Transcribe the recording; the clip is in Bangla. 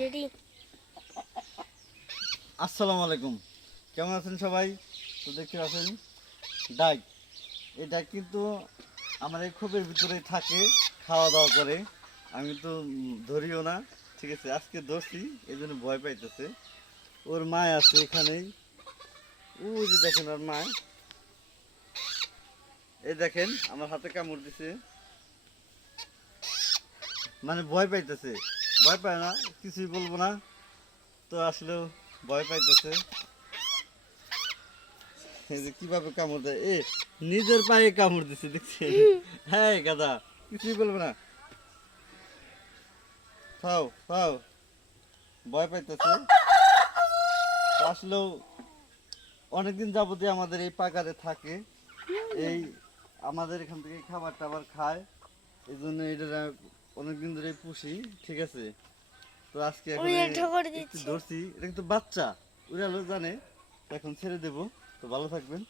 রেডি। আসসালামু আলাইকুম, কেমন আছেন সবাই? তো দেখতে পাচ্ছেন ডাক, এই ডাক কিন্তু আমার এই খোপের ভিতরে থাকে, খাওয়া দাওয়া করে। আমি তো ধরিও না, ঠিক আছে, আজকে ধরছি এই জন্য ভয় পাইতেছে। ওর মা আছে এখানেই, ওই যে দেখেন ওর মা, এই দেখেন আমার হাতে কামড় দিছে, মানে ভয় পাইতেছে। ভয় পায় না, কিছুই বলবো না, তো আসলেও ভয় পাইতেছে। এই যে কিভাবে কামড় দেয়, এ নিজের পায়ে কামড় দিছে দেখছি। হ্যাঁ গাদা, কিছুই বলবো না, খাও খাও, ভয় পাইতেছে। তো আসলেও অনেকদিন যাবতীয় আমাদের এই পাকারে থাকে, এই আমাদের এখান থেকে খাবার টাবার খায়, এই জন্য এটা অনেকদিন ধরে পুষি, ঠিক আছে। তো আজকে এখন ওই ঠোকর একটু দিচ্ছে। ধরছি, এটা কিন্তু বাচ্চা, উড়ালো জানে, তো এখন ছেড়ে দেবো। তো ভালো থাকবেন।